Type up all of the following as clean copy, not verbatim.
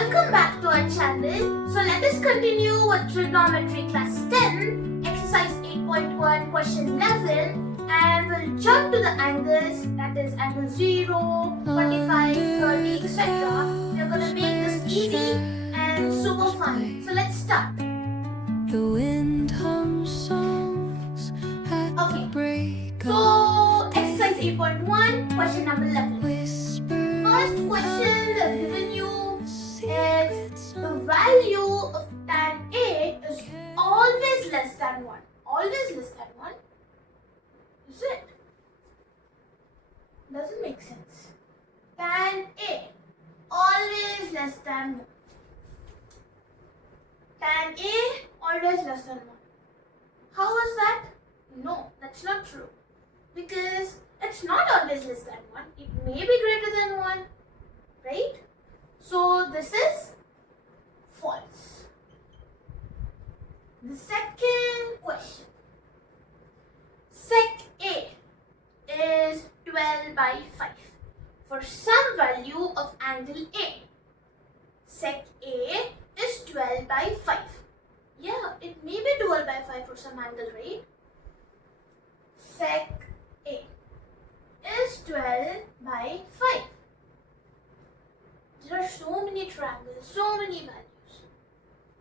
Welcome back to our channel. So let us continue with trigonometry class 10, exercise 8.1, question 11, and we'll jump to the angles, that is angle 0, 45, 30, etc. We're going to make this easy and super fun. So let's start. The wind hums songs at the break So exercise 8.1, question number 11. whisper. First question they've given you is the value of tan A is always less than 1. Always less than 1? Is it? Doesn't make sense. Tan A always less than 1. Tan A always less than 1. How is that? No, that's not true. Because it's not always less than 1. It may be greater than 1. Right? So this is false. The second question. Sec A is 12 by 5 for some value of angle A. Sec A is 12 by 5. Yeah, it may be 12 by 5 for some angle, right? Sec A is 12 by 5. There are so many triangles, so many values.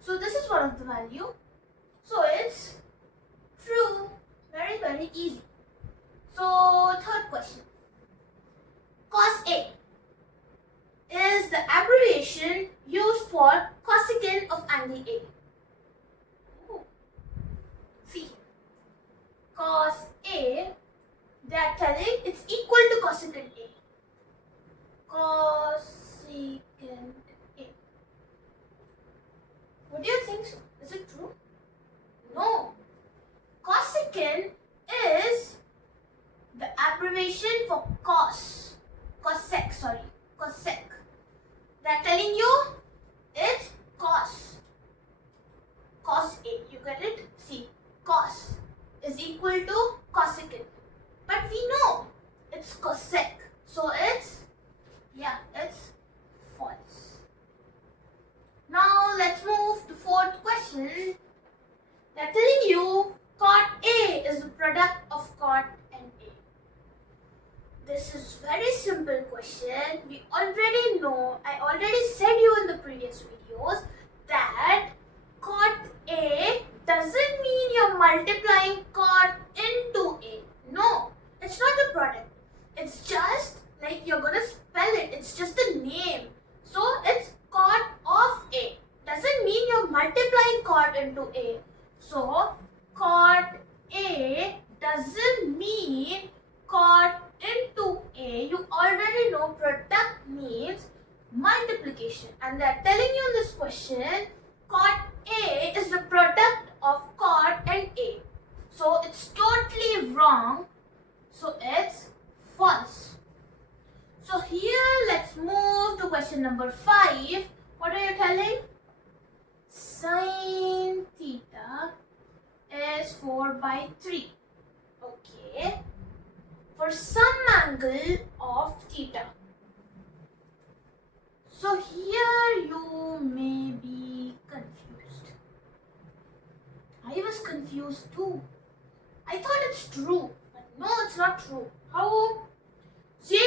So this is one of the value. So it's true. Very, very easy. So third question. Cos A is the abbreviation used for cosecant of angle A. Oh. See here. Cos A, they are telling it's equal to cosecant A. Cosecant A. What do you think so? Is it true? No. Cosecant is the abbreviation for cos. Cosec, sorry. Cosec. They are telling you it's cos. Cos A. You get it? See. Cos is equal to cosecant. But we know it's cosec. So it's false. Now let's move to fourth question. They're telling you cot A is the product of cot and A. This is very simple question. We already know, I already said you in the previous videos that cot A doesn't mean you're multiplying cot into A. No, it's not the product. It's just like you're gonna spell it. It's just the name. So it's cot of A. Doesn't mean you're multiplying cot into A. So cot A doesn't mean cot into A. You already know product means multiplication. And they're telling you in this question, cot A is the product of cot and A. So it's totally wrong. So it's false. So here let's move to question number 5. What are you telling? Sin theta is 4 by 3. Okay. For some angle of theta. So here you may be confused. I was confused too. I thought it's true, but no, it's not true. How? 0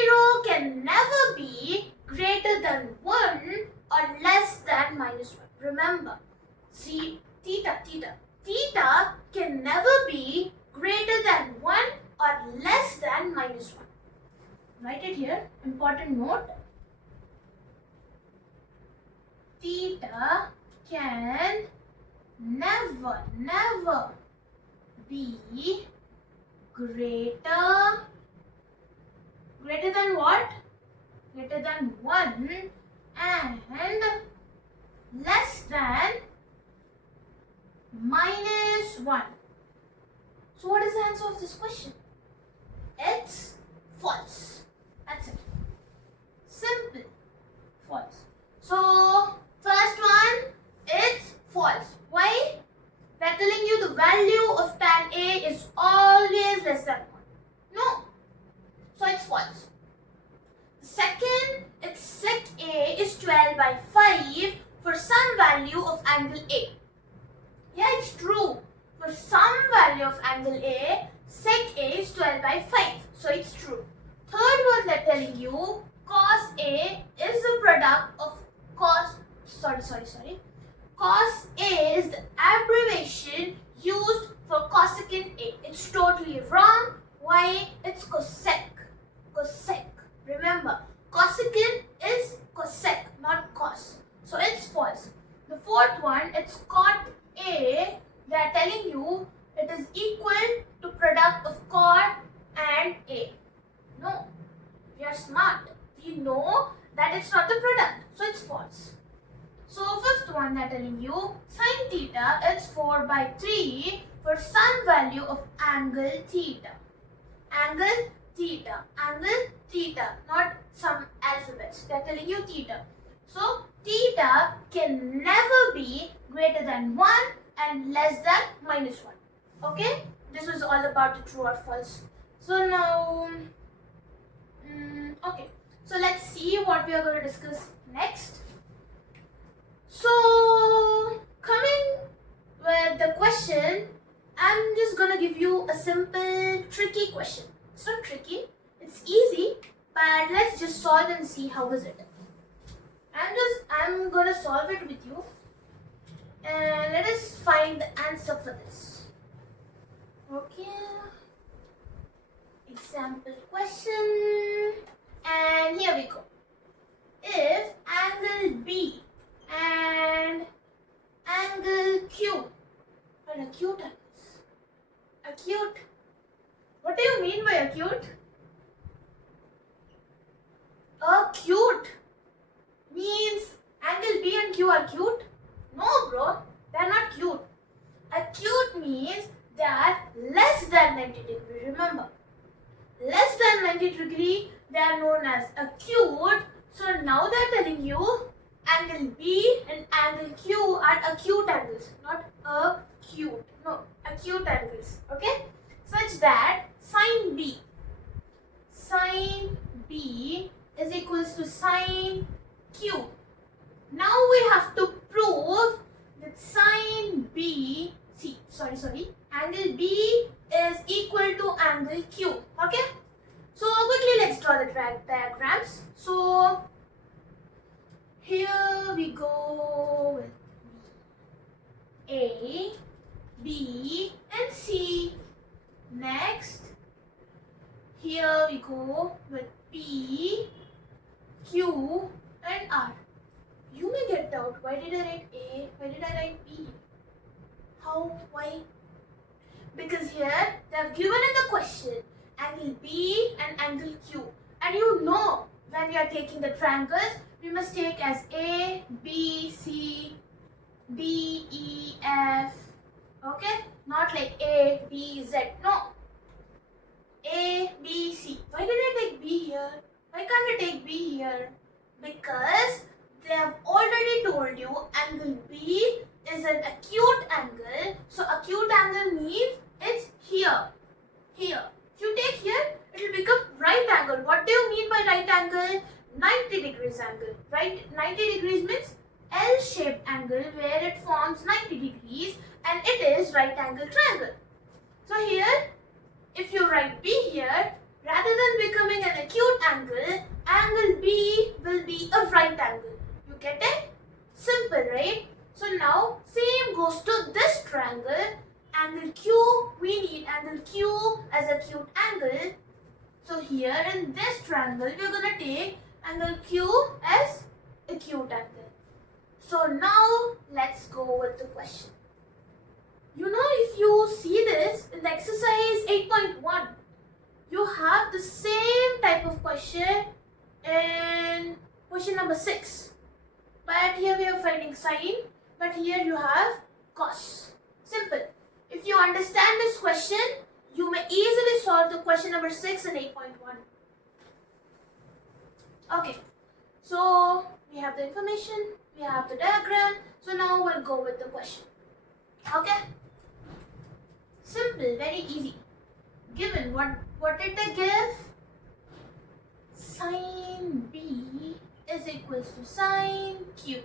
can never be greater than 1 or less than minus 1. Remember, see, theta can never be greater than 1 or less than minus 1. Write it here, important note. Theta can never be greater than what? Greater than 1 and less than minus 1. So what is the answer of this question? It's false. That's it. Simple. False. So first one, it's false. Why? They're telling you the value of tan A is always less than 1. No. So it's false. Second, it's sec A is 12 by 5 value of angle A. Yeah, it's true. For some value of angle A, sec A is 12 by 5. So it's true. Third one they're telling you, cos A is the product of cos, cos A is the abbreviation used for cosecant A. It's totally wrong. Why? It's cosec. Cosec. Remember, cosecant is cosec, not cos. So it's false. The fourth one, it's cot A. They are telling you it is equal to product of cot and A. No, we are smart. We know that it's not the product, so it's false. So fifth one, they are telling you sin theta is 4 by 3 for some value of angle theta. Angle theta, not some alphabets. They are telling you theta. So theta can never be greater than 1 and less than minus 1. Okay? This was all about the true or false. So now, okay. So let's see what we are going to discuss next. So coming with the question, I'm just going to give you a simple tricky question. It's not tricky, it's easy, but let's just solve and see how is it. I'm gonna solve it with you, and let us find the answer for this. Okay, example question, and here we go. If angle B and angle Q are acute angles, acute. What do you mean by acute? Acute means angle B and Q are cute? No, bro, they are not cute. Acute means they are less than 90 degree. Remember, less than 90 degree, they are known as acute. So now they are telling you angle B and angle Q are acute angles, not acute. No, acute angles. Okay, such that sin B is equals to sin Q. Now we have to prove that sin B, angle B is equal to angle Q. Okay? So quickly let's draw the diagrams. So here we go with A, B and C. Next, here we go with P, Q and R. You may get doubt, why did I write A? Why did I write B? How? Why? Because here they have given in the question angle B and angle Q. And you know when we are taking the triangles, we must take as A, B, C, D, E, F. Okay? Not like A, B, Z. No. A, B, C. Why did I take B here? Why can't I take B here? Because they have already told you angle B is an acute angle. So acute angle means it's here. Here. If you take here, it will become right angle. What do you mean by right angle? 90 degrees angle. Right? 90 degrees means L-shaped angle where it forms 90 degrees and it is right angle triangle. So here, if you write B here, rather than becoming an acute angle, angle B will be a right angle. You get it? Simple, right? So now, same goes to this triangle. Angle Q, we need angle Q as acute angle. So here in this triangle, we are going to take angle Q as acute angle. So now, let's go with the question. You know, if you see this in the exercise 8.1, you have the same type of question in question number 6. But here we are finding sine, but here you have cos. Simple. If you understand this question, you may easily solve the question number 6 and 8.1. Okay, so we have the information, we have the diagram, so now we'll go with the question. Okay? Simple, very easy. Given, what did they give? Sin B is equals to sin Q.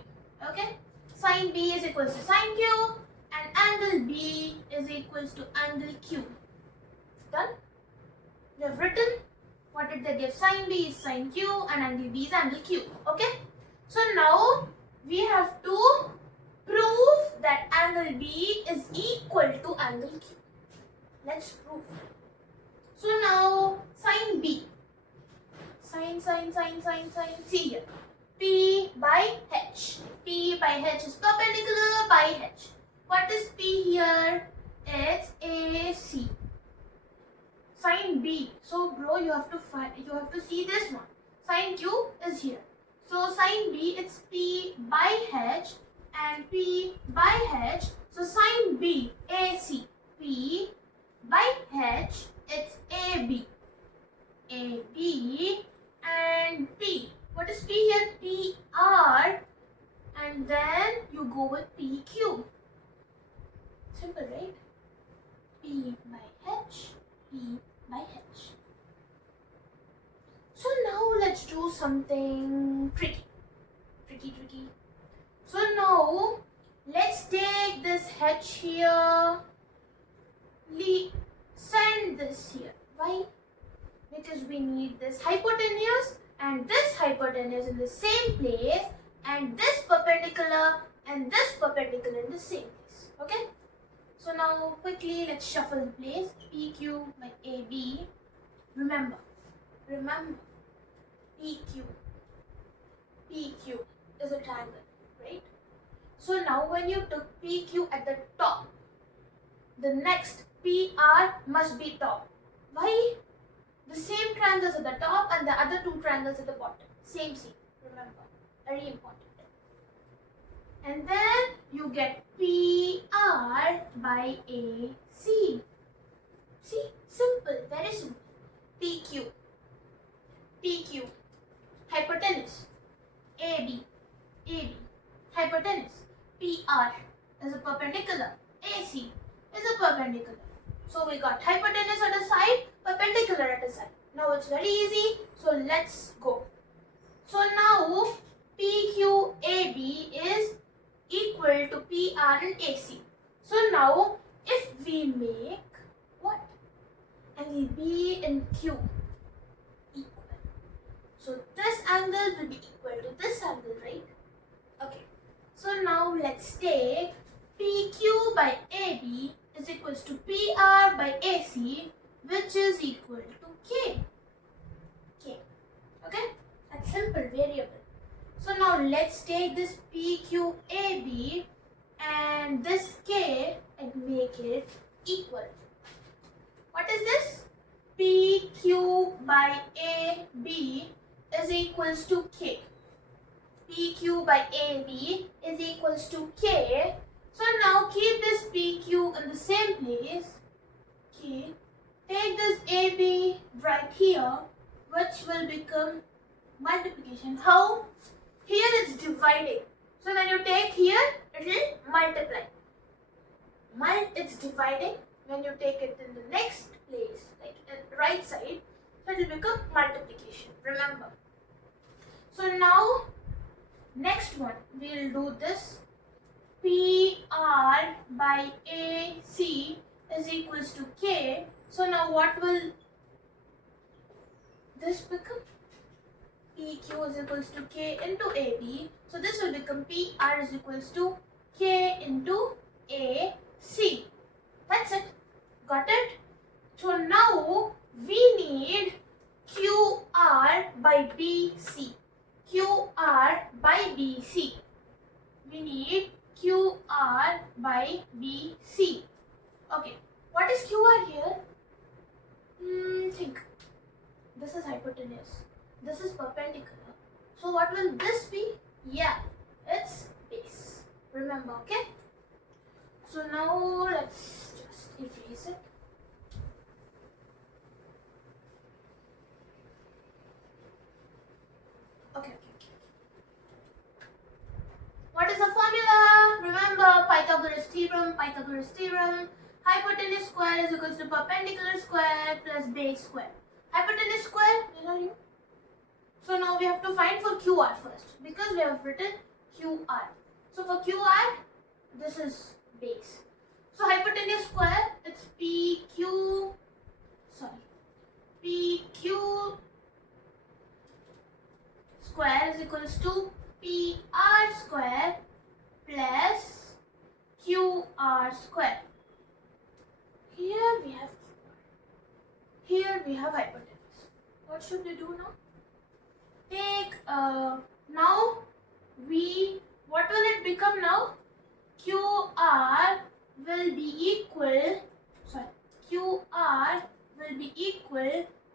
Okay? Sine B is equals to sine Q, and angle B is equals to angle Q. Done? We have written what did they give? Sine B is sine Q and angle B is angle Q. Okay? So now we have to prove that angle B is equal to angle Q. Let's prove. So now sine B. Sine. See here. P by H. P by H is perpendicular by H. What is P here? It's AC. Sine B. So bro, you have to see this one. Sine Q is here. So sine B, it's P by H and P by H. So sine B, AC. P by H, it's AB. AB and P. What is P here? PR. And then you go with PQ. Simple, right? P by H, P by H. So now let's do something tricky. So now let's take this H here. Send this here. Why? Because we need this hypotenuse and this hypotenuse in the same place, and this perpendicular and this perpendicular in the same place. Okay? So now quickly let's shuffle the place. PQ by AB. Remember, PQ is a triangle, right? So now when you took PQ at the top, the next PR must be top. Why? The same triangles at the top and the other two triangles at the bottom. Same. Remember. Very important. And then you get PR by AC. See? Simple. Very simple. PQ. Hypotenuse. AB. Hypotenuse. PR is a perpendicular. AC is a perpendicular. So we got hypotenuse at a side, perpendicular at a side. Now it's very easy. So let's go. So now PQAB is equal to PR and AC. So now if we make what? Angle B and Q equal. So this angle will be equal to this angle, right? Okay. So now let's take PQ by AB is equals to PR by AC, which is equal to K. Okay? That's simple variable. So now let's take this PQAB and this K and make it equal. What is this? PQ by AB is equals to K. PQ by AB is equals to K. So now keep this PQ in the same place. Okay. Take this AB right here, which will become multiplication. How? Here it's dividing. So when you take here, it will multiply. It's dividing. When you take it in the next place, like right side, so it will become multiplication. Remember. So now, next one, we'll do this. PR by AC is equals to K. So now what will this become? PQ is equals to K into AB. So this will become PR is equals to K into AC. That's it. Got it? So now we need QR by BC. QR by BC. We need QR by BC. Okay. What is QR here? Think. This is hypotenuse. This is perpendicular. So what will this be? Yeah, it's base. Remember, okay? So now let's just erase it. Okay. What is the formula? Remember Pythagoras theorem. Hypotenuse square is equals to perpendicular square plus base square. Hypotenuse square, you. So now we have to find for QR first because we have written QR. So for QR, this is base. So hypotenuse square, it's PQ square is equals to PR square plus QR square. Here we have QR. Here we have hypotenuse. What should we do now? Take now what will it become now? QR will be equal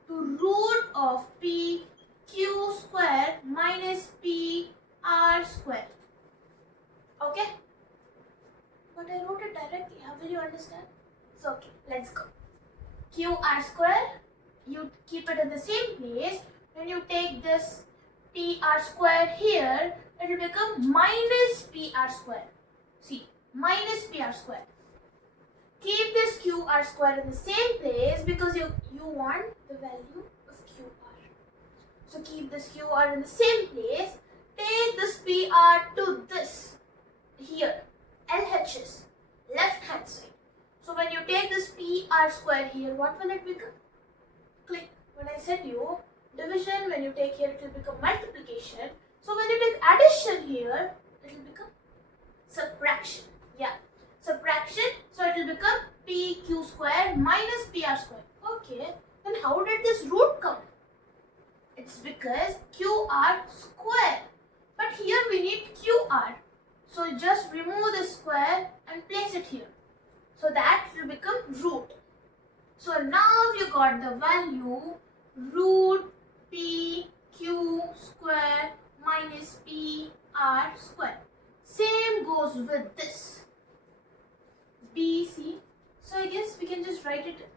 to root of PQ square minus PR square. Okay? But I wrote it directly. How will you understand? So okay, let's go. QR square, you keep it in the same place. When you take this PR square here, it will become minus PR square. See, minus PR square. Keep this QR square in the same place because you want the value of QR. So keep this QR in the same place. Take this PR to this here, LHS, left hand side. So when you take this PR square here, what will it become? Click. When I said you division, when you take here, it will become multiplication. So when you take addition here, it will become subtraction. Yeah, subtraction. So it will become PQ square minus PR square. Okay, then how did this root come? It's because QR square. But here we need QR. So just remove the square and place it here. So that will become root. So now you got the value root PQ square minus PR square. Same goes with this BC. So I guess we can just write it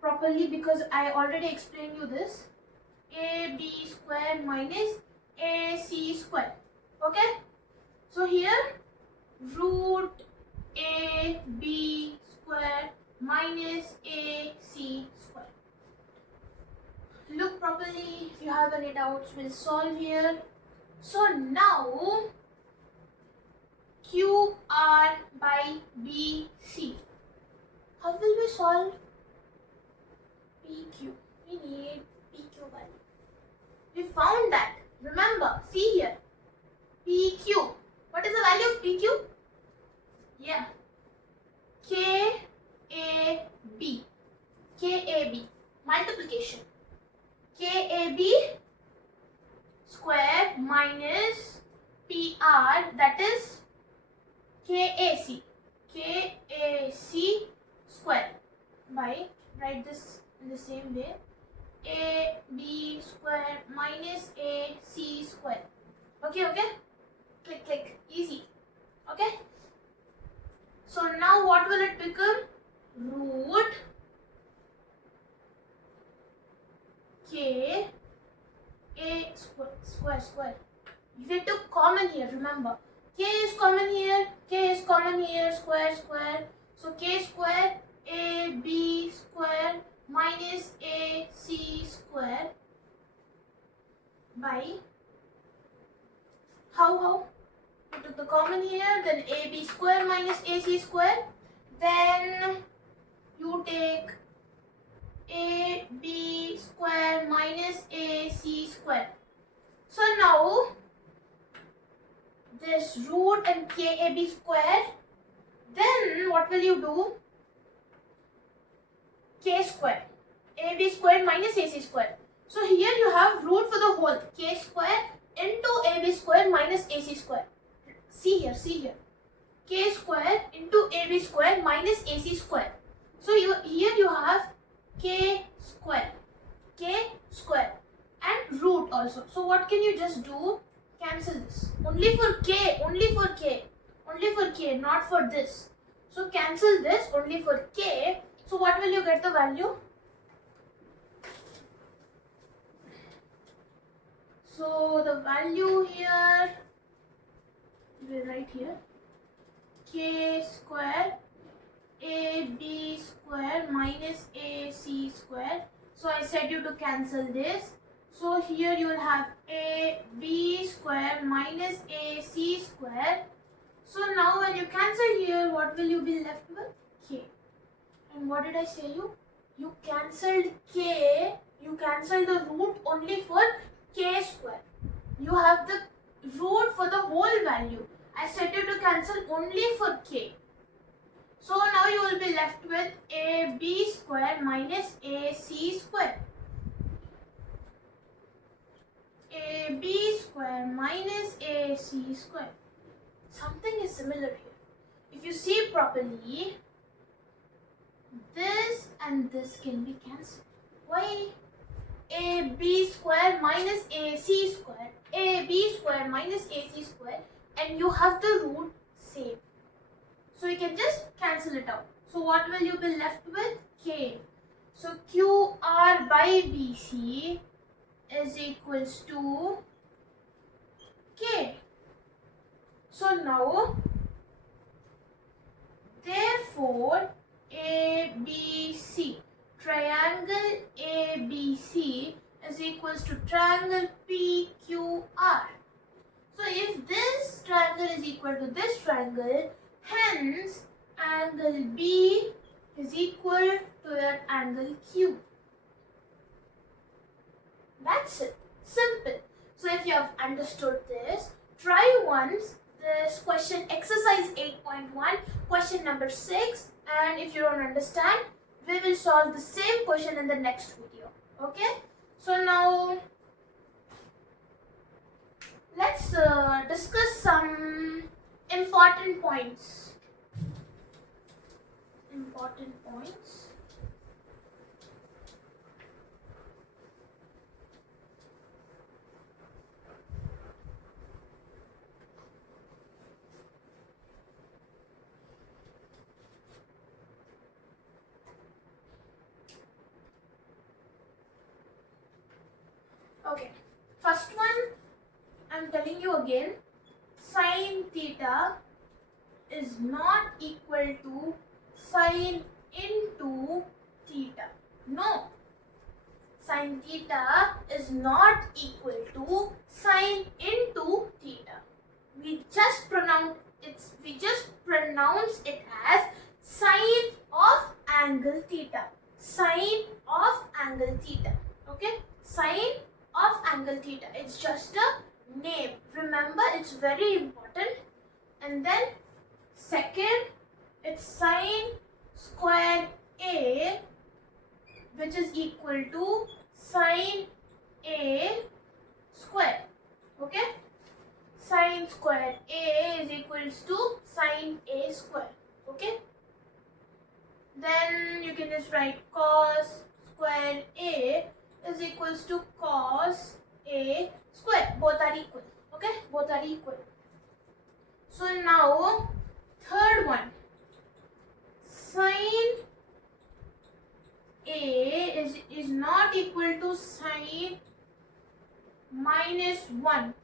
properly because I already explained you this. AB square minus AC square. Okay? So here root AB square minus AC square. Look properly. If you have any doubts, we'll solve here. So now QR by BC. How will we solve PQ? We need PQ value. We found that. Remember, see here. PQ. What is the value of PQ? Yeah. KAB. KAB. Multiplication. KAB square minus PR, that is KAC. KAC square. By, write this in the same way. AB square minus AC square. Okay, okay? Click, click. Easy. Okay? So now what will it become? Root K A square. We took common here, remember. K is common here, square. So K square AB square minus AC square by how? We took the common here, then AB square minus AC square. Then you take AB square minus AC square. So now this root and KAB square, then what will you do? K square. AB square minus AC square. So here you have root for the whole. K square into AB square minus AC square. See here. K square into AB square minus AC square. So here you have K square and root also. So what can you just do? Cancel this. Only for K, not for this. So cancel this only for K. So what will you get the value? So the value here, we'll write here, K square AB square minus AC square. So I said you to cancel this. So here you will have AB square minus AC square So now when you cancel here, what will you be left with? K. And what did I say you? You cancelled K. You cancelled the root only for K square. You have the root for the whole value. I said you to cancel only for K. So now you will be left with AB square minus AC square. AB square minus AC square. Something is similar here. If you see properly, this and this can be cancelled. Why? AB square minus AC square. AB square minus AC square, and you have the root same. So you can just cancel it out. So what will you be left with? K. So QR by BC is equals to K. So now, therefore, ABC, triangle ABC is equals to triangle PQR. So if this triangle is equal to this triangle, hence angle B is equal to that angle Q. That's it. Simple. So if you have understood this, try once this question exercise 8.1, question number 6, and if you don't understand, we will solve the same question in the next video. Okay? So now let's discuss some important points. Important points. Okay, first one, I'm telling you again, sine theta is not equal to sine into theta. No, sine theta is not equal to sine into theta. We just pronounce it as sine of angle theta. Sine of angle theta. Okay, sine of angle theta. It's just a name. Remember, it's very important. And then second, it's sine square A, which is equal to sine A square. Okay, sine square A is equals to sine A square. Okay, then you can just write cos square A is equals to cos A square. Both are equal. Okay, both are equal. So now third one, sine A is not equal to sine minus 1.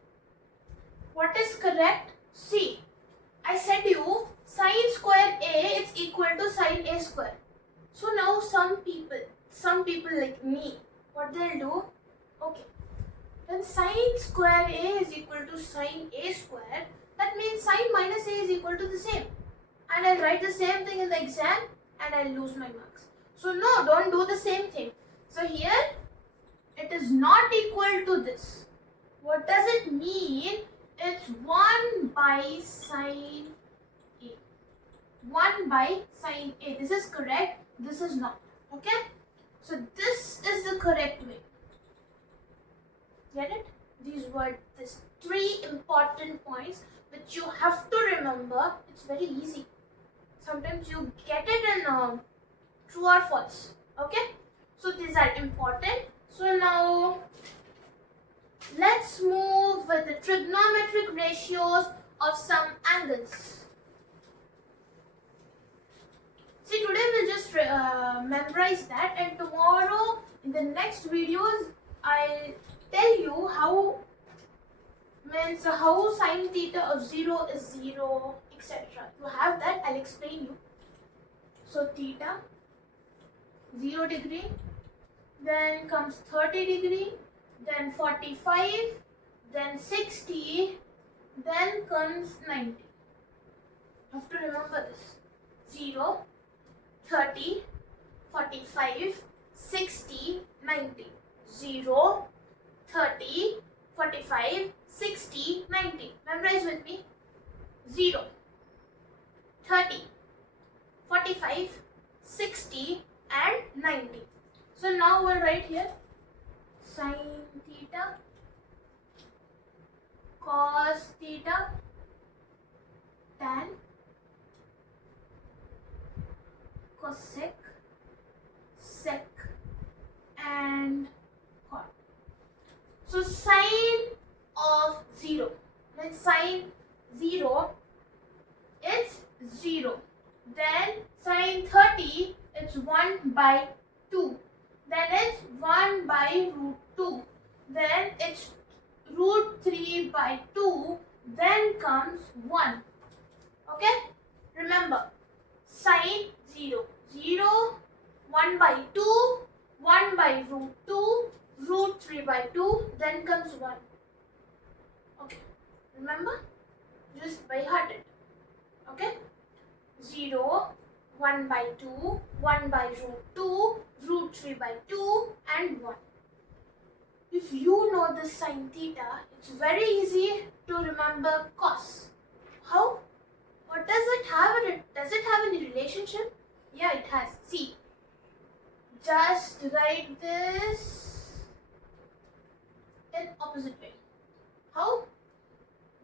What is correct? See, I said you sine square A is equal to sine A square. So now some people like me, what they'll do, okay, when sine square A is equal to sine A square, that means sine minus A is equal to the same. And I'll write the same thing in the exam and I'll lose my marks. So no, don't do the same thing. So here, it is not equal to this. What does it mean? It's 1 by sine A. 1 by sine A. This is correct. This is not. Okay? So this is the correct way. Get it? These were these 3 important points which you have to remember. It's very easy. Sometimes you get it in true or false. Okay? So these are important. So now let's move with the trigonometric ratios of some angles. See, today we'll just memorize that, and tomorrow in the next videos I'll tell you how sine theta of 0 is 0, etc. You have that, I'll explain you. So theta 0 degree, then comes 30 degree, then 45, then 60, then comes 90. You have to remember this. 0, 30, 45, 60, 90. 0, 30, 45, 60, 90. Memorize with me. 0, 30, 45, 60 and 90. So now we'll write here sin theta, cos theta, tan, cosec, sec and cot. So sine of 0. Then sine 0, it's 0. Then sine 30, it's 1 by 2. Then it's 1 by root 2. Then it's root 3 by 2. Then comes 1. Okay? Remember, sine 0, 0, 1 by 2, 1 by root 2, root 3 by 2, then comes 1. Okay? Remember? Just by heart it. Okay? 0, 1 by 2, 1 by root 2, root 3 by 2 and 1. If you know this sin theta, it's very easy to remember cos. How? What does it have? Does it have any relationship? Yeah, it has. See, just write this in opposite way. How?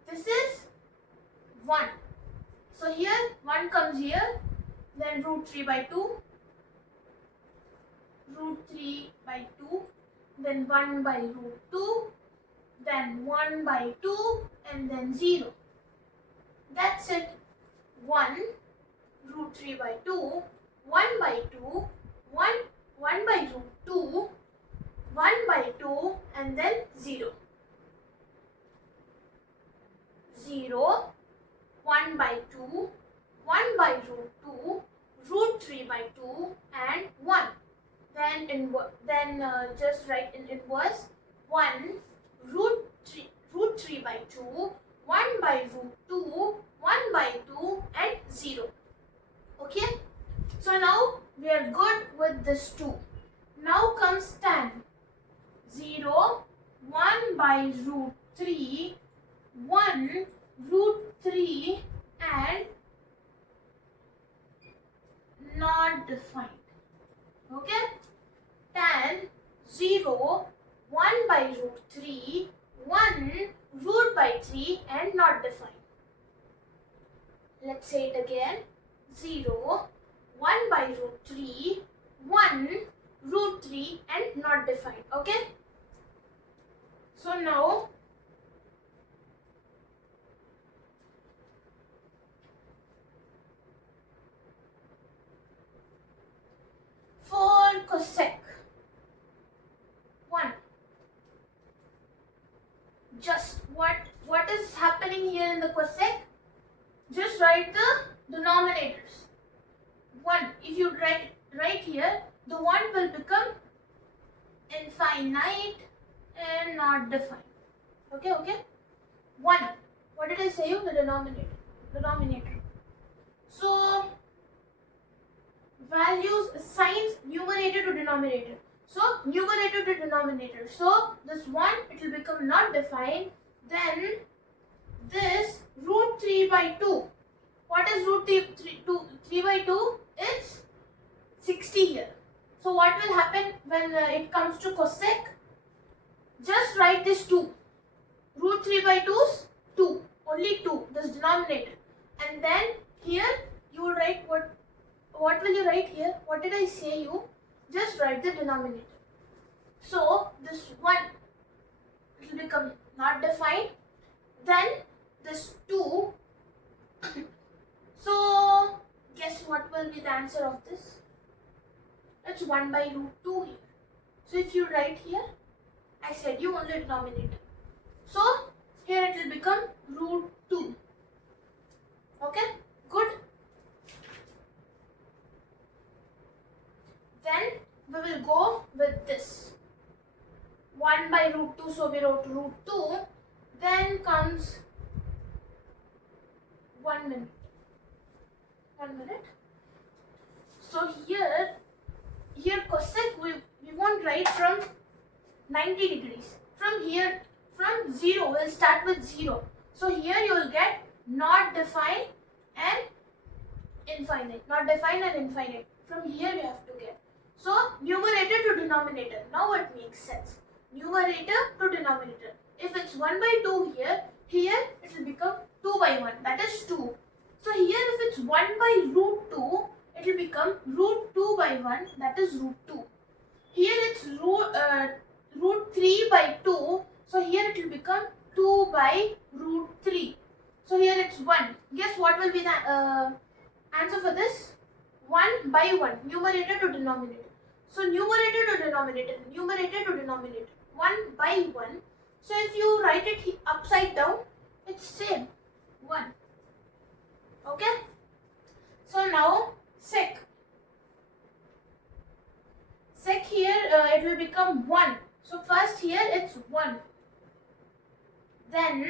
This is 1. So here 1 comes here, then root 3 by 2, root 3 by 2, then 1 by root 2, then 1 by 2 and then 0. That's it. 1, root 3 by 2, 1 by 2, 1 by root 2, 1 by 2 and then 0. 0, 1 by 2, 1 by root 2, root 3 by 2 and 1. Then just write in inverse 1 root 3 by 2, 1 by root 2, 1 by 2 and 0. Okay? So now we are good with this 2. Now comes tan. 0, 1 by root 3, 1 root 3 and not defined. Okay? Tan 0, 1 by root 3, 1 root by 3 and not defined. Let's say it again. 0, 1 by root 3, 1 root 3 and not defined. Okay? So now for cosec 1, just what is happening here in the cosec? Just write the denominators. 1, if you write here, the 1 will become infinite and not defined. Okay? 1. What did I say you? The denominator. So values assigns numerator to denominator. So numerator to denominator. So this 1, it will become not defined. Then this root 3 by 2. What is root 3 by 2? It's 60 here. So what will happen when it comes to cosec? Just write this 2. Root 3 by 2 is 2. Only 2. This denominator. And then here you will write what will you write here? What did I say you? Just write the denominator. So this 1 it will become not defined. Then this 2. So guess what will be the answer of this? It's 1 by root 2 here. So if you write here, I said you only denominator. So here it will become root 2. Okay? Good. Then we will go with this. 1 by root 2, so we wrote root 2. Then comes 1 minute. 1 minute. So here cosec we won't write from 90 degrees. From here, from 0, we'll start with 0. So here you will get not defined and infinite. Not defined and infinite. From here you have to get. So numerator to denominator. Now it makes sense. Numerator to denominator. If it's 1 by 2 here it will become 2 by 1. That is 2. So here if it's 1 by root 2, it will become root 2 by 1. That is root 2. Here it's root 3 by 2. So here it will become 2 by root 3. So here it's 1. Guess what will be the answer for this? 1 by 1. Numerator to denominator. So numerator to denominator. Numerator to denominator. 1 by 1. So if you write it upside down, it's same. 1. Okay? So now sec. Sec here it will become 1. So first here it's 1. Then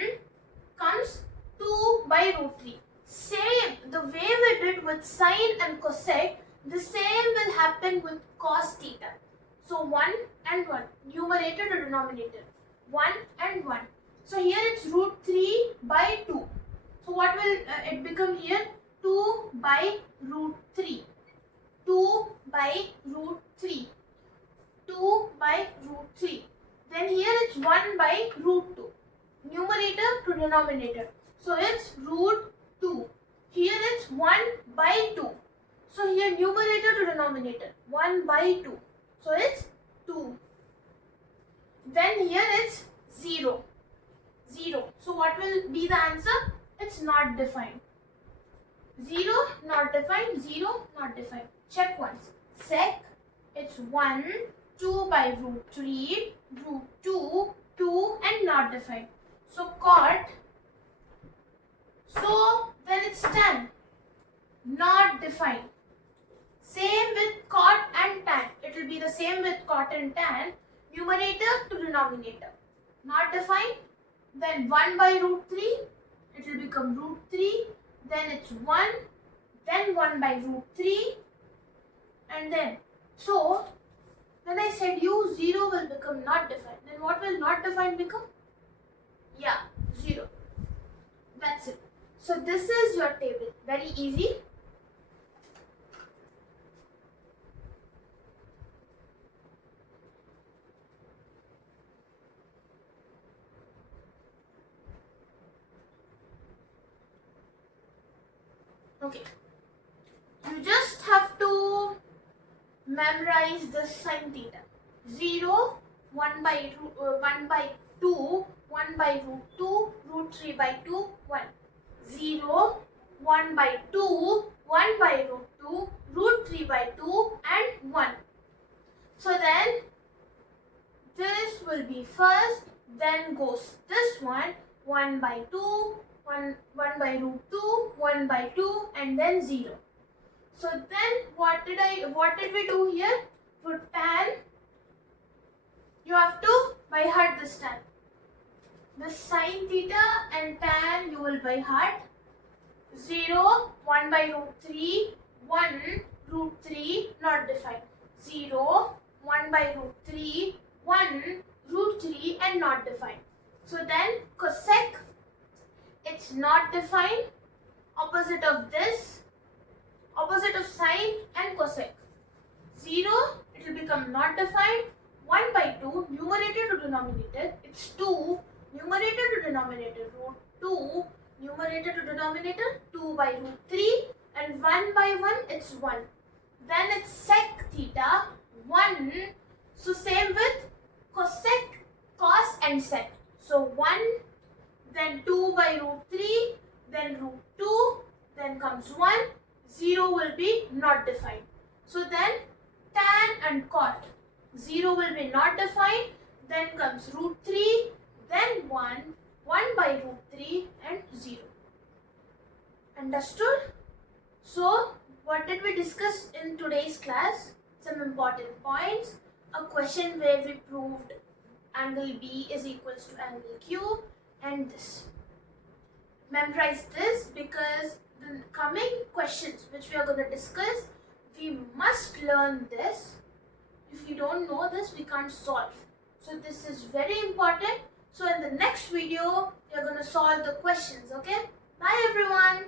comes 2 by root 3. Same, the way we did with sine and cosec, the same will happen with cos theta. So 1 and 1, numerator to denominator, 1 and 1. So here it's root 3 by 2. So what will it become here? 2 by root 3. 2 by root 3. 2 by root 3. Then here it's 1 by root 2. Numerator to denominator. So it's root 2. Here it's 1 by 2. So here numerator to denominator. 1 by 2. So it's 2. Then here it's 0. 0. So what will be the answer? It's not defined. 0 not defined. 0 not defined. Check once. Sec. It's 1. 2 by root 3. Root 2. 2 and not defined. So cot. So then it's tan. Not defined. Same with cot and tan. It will be the same with cot and tan. Numerator to denominator. Not defined. Then 1 by root 3. It will become root 3. Then it's 1. Then 1 by root 3. And then, so when I said you 0 will become not defined. Then what will not defined become? Yeah, 0. That's it. So this is your table. Very easy. Okay. You just have to memorize the sine theta. 0, 1 by 2, 1 by root 2, root 3 by 2, 1. 0, 1 by 2, 1 by root 2, root 3 by 2 and 1. So then this will be first, then goes this one, 1 by 2, 1 by root 2, 1 by 2 and then 0. So then what did we do here? For tan, you have to by heart this tan. The sine theta and tan you will by heart. 0, 1 by root 3, 1 root 3 not defined. 0, 1 by root 3, 1 root 3 and not defined. So then cosec, it's not defined. Opposite of this, opposite of sine and cosec. 0, it will become not defined. 1 by 2, numerator to denominator, it's 2. Numerator to denominator, root 2. Numerator to denominator, 2 by root 3. And 1 by 1, it's 1. Then it's sec theta, 1. So same with cosec, cos and sec. So 1, then 2 by root 3, then root 2, then comes 1. 0 will be not defined. So then tan and cot. 0 will be not defined. Then comes root 3, then 1, 1 by root 3 and 0. Understood? So what did we discuss in today's class? Some important points. A question where we proved angle B is equals to angle Q and this. Memorize this because the coming questions which we are going to discuss, we must learn this. If we don't know this, we can't solve. So this is very important. So in the next video, we are going to solve the questions. Okay? Bye everyone.